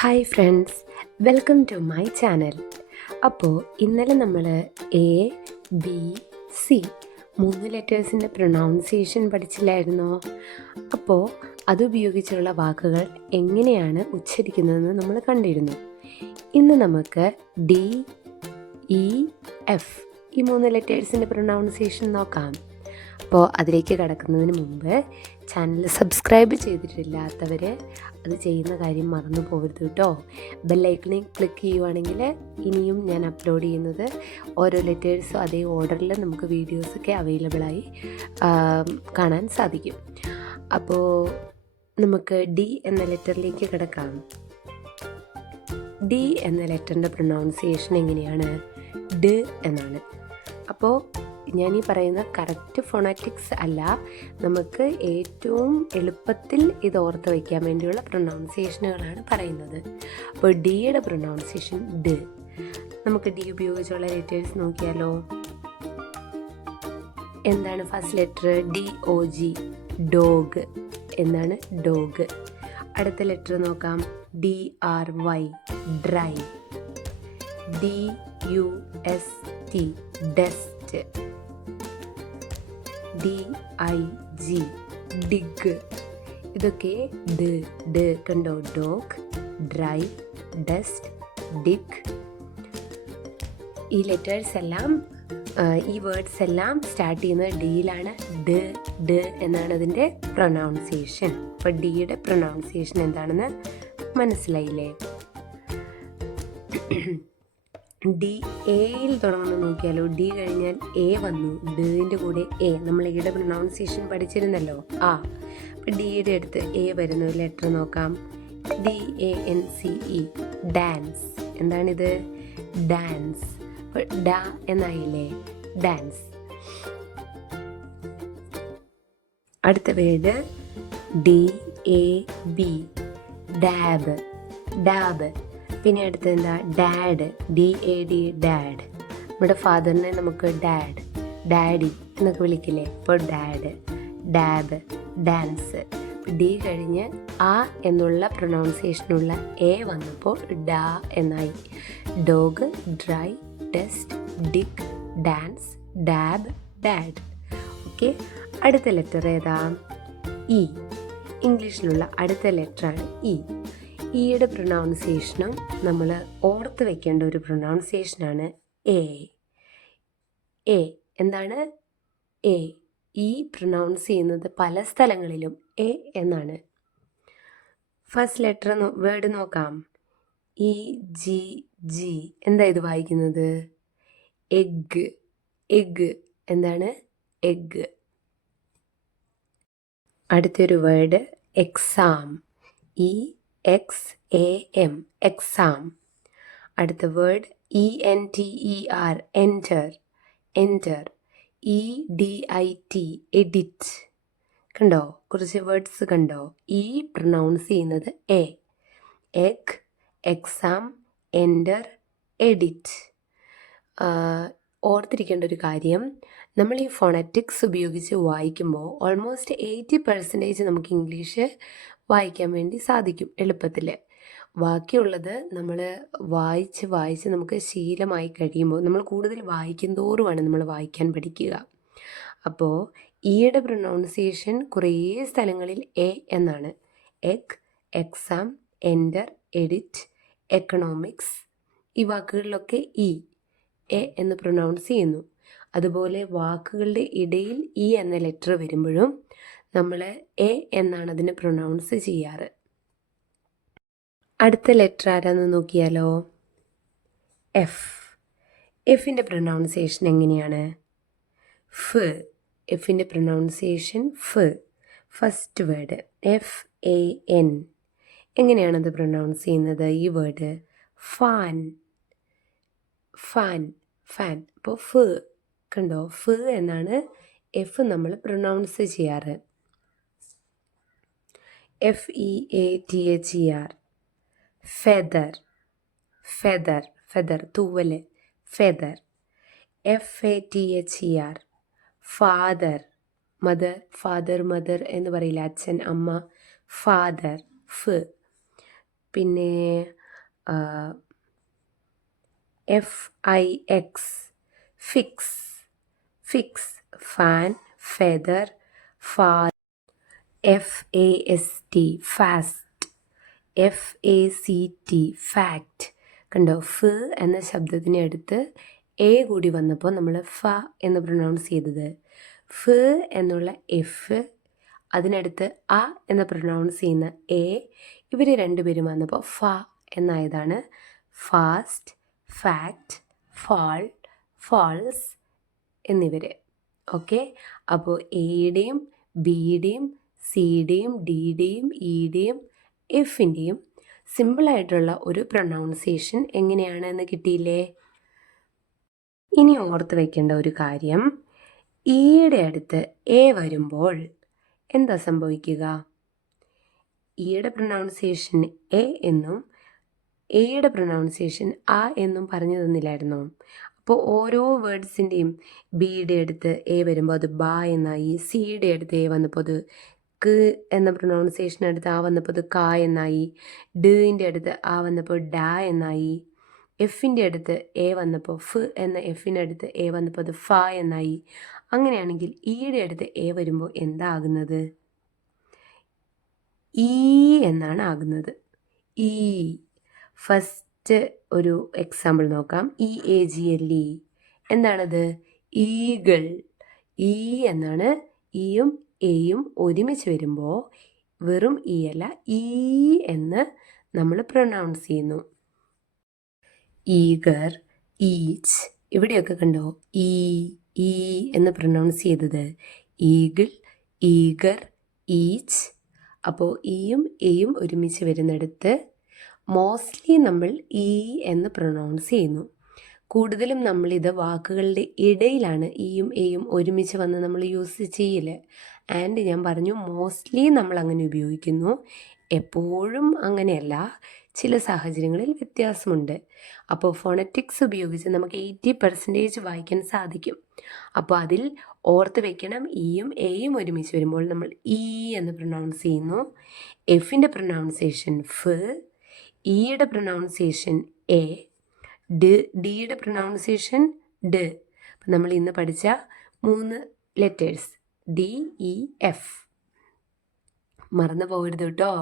Hi friends, welcome to my channel. അപ്പോൾ ഇന്നലെ നമ്മൾ എ ബി സി 3 ലെറ്റേഴ്സിൻ്റെ പ്രൊനൗൺസിയേഷൻ പഠിച്ചില്ലായിരുന്നോ? അപ്പോൾ അതുപയോഗിച്ചുള്ള വാക്കുകൾ എങ്ങനെയാണ് ഉച്ചരിക്കുന്നതെന്ന് നമ്മൾ കണ്ടിരുന്നു. ഇന്ന് നമുക്ക് ഡി ഇ എഫ് ഈ 3 ലെറ്റേഴ്സിൻ്റെ പ്രൊനൗൺസിയേഷൻ നോക്കാം. അപ്പോൾ അതിലേക്ക് കടക്കുന്നതിന് മുമ്പ് ചാനൽ സബ്സ്ക്രൈബ് ചെയ്തിട്ടില്ലാത്തവർ അത് ചെയ്യുന്ന കാര്യം മറന്നു പോകരുത് കേട്ടോ. ബെല്ലൈക്കണിൽ ക്ലിക്ക് ചെയ്യുവാണെങ്കിൽ ഇനിയും ഞാൻ അപ്ലോഡ് ചെയ്യുന്നത് ഓരോ ലെറ്റേഴ്സും അതേ ഓർഡറിൽ നമുക്ക് വീഡിയോസൊക്കെ അവൈലബിളായി കാണാൻ സാധിക്കും. അപ്പോൾ നമുക്ക് ഡി എന്ന ലെറ്ററിലേക്ക് കിടക്കാം. ഡി എന്ന ലെറ്ററിൻ്റെ പ്രൊനൗൺസിയേഷൻ എങ്ങനെയാണ്? ഡ എന്നാണ്. അപ്പോൾ ഞാൻ ഈ പറയുന്ന കറക്റ്റ് ഫോണാറ്റിക്സ് അല്ല, നമുക്ക് ഏറ്റവും എളുപ്പത്തിൽ ഇത് ഓർത്ത് വയ്ക്കാൻ വേണ്ടിയുള്ള പ്രൊനൗൺസിയേഷനുകളാണ് പറയുന്നത്. അപ്പോൾ ഡിയുടെ പ്രൊനൗൺസിയേഷൻ ഡ. നമുക്ക് ഡി ഉപയോഗിച്ചുള്ള ലെറ്റേഴ്സ് നോക്കിയാലോ. എന്താണ് ഫസ്റ്റ് ലെറ്റർ? DOG, ഡോഗ് എന്നാണ് ഡോഗ്. അടുത്ത ലെറ്റർ നോക്കാം. DRY, dry. DUST, dust. DIG, dig. ഇതൊക്കെ ഡ കണ്ടോ? Dog, dry, dust, dig. ഈ ലെറ്റേഴ്സ് എല്ലാം ഈ വേർഡ്സ് എല്ലാം സ്റ്റാർട്ട് ചെയ്യുന്നത് ഡിയിലാണ്. ഡ എന്നാണ് അതിൻ്റെ പ്രൊനൗൺസിയേഷൻ. അപ്പോൾ ഡിയുടെ പ്രൊനൗൺസിയേഷൻ എന്താണെന്ന് മനസ്സിലായില്ലേ? ഡി എയിൽ തുടങ്ങുന്നത് നോക്കിയാലോ. ഡി കഴിഞ്ഞാൽ എ വന്നു, ഡിൻ്റെ കൂടെ എ. നമ്മൾ എയുടെ പ്രൊനൗൺസിയേഷൻ പഠിച്ചിരുന്നല്ലോ, ആ. അപ്പം ഡിയുടെ അടുത്ത് എ വരുന്ന ഒരു ലെറ്റർ നോക്കാം. DANCE, dance. എന്താണിത്? ഡാൻസ്. അപ്പോൾ ഡ എന്നായില്ലേ? ഡാൻസ്. അടുത്ത വേർഡ് DAB, ഡാബ്. ഡാബ്. പിന്നെ അടുത്ത് എന്താ? ഡാഡ്. DAD, dad. നമ്മുടെ ഫാദറിനെ നമുക്ക് ഡാഡ്, ഡാഡി എന്നൊക്കെ വിളിക്കില്ലേ? അപ്പോൾ ഡാഡ്. Dab, dance. ഡി കഴിഞ്ഞ് ആ എന്നുള്ള പ്രൊനൗൺസിയേഷനുള്ള എ വന്നപ്പോൾ ഡ എന്നായി. Dog, dry, dust, dig, dance, dab, dad. Okay. അടുത്ത ലെറ്റർ ഏതാ? ഇ. ഇംഗ്ലീഷിലുള്ള അടുത്ത ലെറ്ററാണ് ഇ. ഇയുടെ പ്രൊനൗൺസിയേഷനും നമ്മൾ ഓർത്ത് വെക്കേണ്ട ഒരു പ്രൊനൗൺസിയേഷനാണ് എ. എ എന്താണ്? എ. ഈ പ്രൊനൗൺസ് ചെയ്യുന്നത് പല സ്ഥലങ്ങളിലും എ എന്നാണ്. ഫസ്റ്റ് ലെറ്റർ വേർഡ് നോക്കാം. EGG. എന്താ ഇത് വായിക്കുന്നത്? എഗ്. എഗ്. എന്താണ്? എഗ്. അടുത്തൊരു വേർഡ് എക്സാം. EXAM, exam. അടുത്ത word ENTER, enter. Enter. EDIT, edit. കണ്ടോ? കുറച്ച് വേർഡ്സ് കണ്ടോ? ഈ പ്രൊനൗൺസ് ചെയ്യുന്നത് A. Egg, exam, enter, edit. ഓർത്തിരിക്കേണ്ട ഒരു കാര്യം, നമ്മൾ ഈ ഫോണറ്റിക്സ് ഉപയോഗിച്ച് വായിക്കുമ്പോൾ ഓൾമോസ്റ്റ് 80% നമുക്ക് ഇംഗ്ലീഷ് വായിക്കാൻ വേണ്ടി സാധിക്കും എളുപ്പത്തിൽ. ബാക്കിയുള്ളത് നമ്മൾ വായിച്ച് നമുക്ക് ശീലമായി കഴിയുമ്പോൾ, നമ്മൾ കൂടുതൽ വായിക്കും തോറുമാണ് നമ്മൾ വായിക്കാൻ പഠിക്കുക. അപ്പോൾ ഈയുടെ പ്രൊനൗൺസിയേഷൻ കുറേ സ്ഥലങ്ങളിൽ എ എന്നാണ്. Egg, exam, enter, edit, economics. ഈ വാക്കുകളിലൊക്കെ എ എന്ന് പ്രൊനൗൺസ് ചെയ്യുന്നു. അതുപോലെ വാക്കുകളുടെ ഇടയിൽ ഇ എന്ന ലെറ്റർ വരുമ്പോഴും നമ്മൾ എ എന്നാണ് അതിനെ പ്രൊനൗൺസ് ചെയ്യാറ്. അടുത്ത ലെറ്റർ ആരാന്ന് നോക്കിയാലോ. എഫ്. എഫിൻ്റെ പ്രൊനൗൺസിയേഷൻ എങ്ങനെയാണ്? ഫ്. എഫിൻ്റെ പ്രൊനൗൺസിയേഷൻ ഫ്. First word FAN. എങ്ങനെയാണത് പ്രൊനൗൺസ് ചെയ്യുന്നത്? ഈ വേർഡ് ഫാൻ. Fan, fan. അപ്പോൾ ഫ് കണ്ടോ? ഫ് എന്നാണ് എഫ് നമ്മൾ പ്രൊനൗൺസ് ചെയ്യാറ്. FEATHER, feather. ഫെദർ, ഫെദർ, തൂവൽ. Feather. FATHER, father. Mother, father, mother എന്ന് പറയില്ല, അച്ഛൻ, അമ്മ. ഫാദർ, ഫ്. പിന്നെ FIX fix, fix, fan, feather, fall, FAST fast, FACT fact. കണ്ടോ, ഫ് എന്ന ശബ്ദത്തിനെ അടുത്ത് എ കൂടി വന്നപ്പോൾ നമ്മൾ ഫ എന്ന് പ്രൊനൗൺസ് ചെയ്തത്. ഫ് എന്നുള്ള എഫ്, അതിനടുത്ത് അ എന്ന് പ്രൊനൗൺസ് ചെയ്യുന്ന എ, ഇവർ രണ്ടുപേരും വന്നപ്പോൾ ഫ എന്നായതാണ് ഫാസ്റ്റ്, ഫാക്റ്റ്, ഫാൾ, ഫാൾസ് എന്നിവർ. ഓക്കെ, അപ്പോൾ എയുടെയും ബിയുടെയും സിയുടെയും ഡിയുടെയും ഇയുടെയും എഫിൻ്റെയും സിമ്പിളായിട്ടുള്ള ഒരു പ്രൊനൗൺസിയേഷൻ എങ്ങനെയാണ് എന്ന് കിട്ടിയില്ലേ? ഇനി ഓർത്ത് വയ്ക്കേണ്ട ഒരു കാര്യം, ഈയുടെ അടുത്ത് എ വരുമ്പോൾ എന്താ സംഭവിക്കുക? ഈയുടെ പ്രൊനൗൺസിയേഷൻ എ എന്നും എയുടെ പ്രൊനൗൺസിയേഷൻ ആ എന്നും പറഞ്ഞു തന്നില്ലായിരുന്നോ? അപ്പോൾ ഓരോ വേർഡ്സിൻ്റെയും ബിയുടെ അടുത്ത് എ വരുമ്പോൾ അത് ബ എന്നായി, സിയുടെ അടുത്ത് എ വന്നപ്പോൾ അത് ക്ക് എന്ന പ്രൊനൗൺസിയേഷൻ അടുത്ത് ആ വന്നപ്പോൾ അത് ക എന്നായി, ഡിൻ്റെ അടുത്ത് ആ വന്നപ്പോൾ ഡ എന്നായി, എഫിൻ്റെ അടുത്ത് എ വന്നപ്പോൾ ഫ് എന്ന എഫിനടുത്ത് എ വന്നപ്പോൾ അത് ഫ എന്നായി. അങ്ങനെയാണെങ്കിൽ ഈയുടെ അടുത്ത് എ വരുമ്പോൾ എന്താ ആകുന്നത്? ഈ എന്നാണ് ആകുന്നത്. ഈ. ഫസ്റ്റ് ഒരു എക്സാമ്പിൾ നോക്കാം. EAGLE എന്താണത്? ഈഗിൾ. ഈ എന്നാണ്. ഇയും എയും ഒരുമിച്ച് വരുമ്പോൾ വെറും ഈ അല്ല, ഈ എന്ന് നമ്മൾ പ്രൊനൗൺസ് ചെയ്യുന്നു. ഈഗർ, ഈച്ച്, ഇവിടെയൊക്കെ കണ്ടോ ഈ എന്ന് പ്രൊനൗൺസ് ചെയ്തത്. Eagle, eager, each. അപ്പോൾ ഇയും എയും ഒരുമിച്ച് വരുന്നിടത്ത് മോസ്റ്റ്ലി നമ്മൾ ഈ എന്ന് പ്രൊനൗൺസ് ചെയ്യുന്നു. കൂടുതലും നമ്മളിത് വാക്കുകളുടെ ഇടയിലാണ് ഇയും എയും ഒരുമിച്ച് വന്ന് നമ്മൾ യൂസ് ചെയ്യില്ല. ആൻഡ് ഞാൻ പറഞ്ഞു മോസ്റ്റ്ലി നമ്മൾ അങ്ങനെ ഉപയോഗിക്കുന്നു, എപ്പോഴും അങ്ങനെയല്ല, ചില സാഹചര്യങ്ങളിൽ വ്യത്യാസമുണ്ട്. അപ്പോൾ ഫോണറ്റിക്സ് ഉപയോഗിച്ച് നമുക്ക് 80% വായിക്കാൻ സാധിക്കും. അപ്പോൾ അതിൽ ഓർത്ത് വെക്കണം, ഇയും എയും ഒരുമിച്ച് വരുമ്പോൾ നമ്മൾ ഈ എന്ന് പ്രൊനൗൺസ് ചെയ്യുന്നു. എഫിൻ്റെ പ്രൊനൗൺസിയേഷൻ ഫ്, ഇയുടെ പ്രൊനൗൺസിയേഷൻ എ, ഡിയുടെ പ്രൊനൗൺസിയേഷൻ ഡ്. അപ്പം നമ്മൾ ഇന്ന് പഠിച്ച 3 ലെറ്റേഴ്സ് DEF മറന്നു പോകരുത് കേട്ടോ.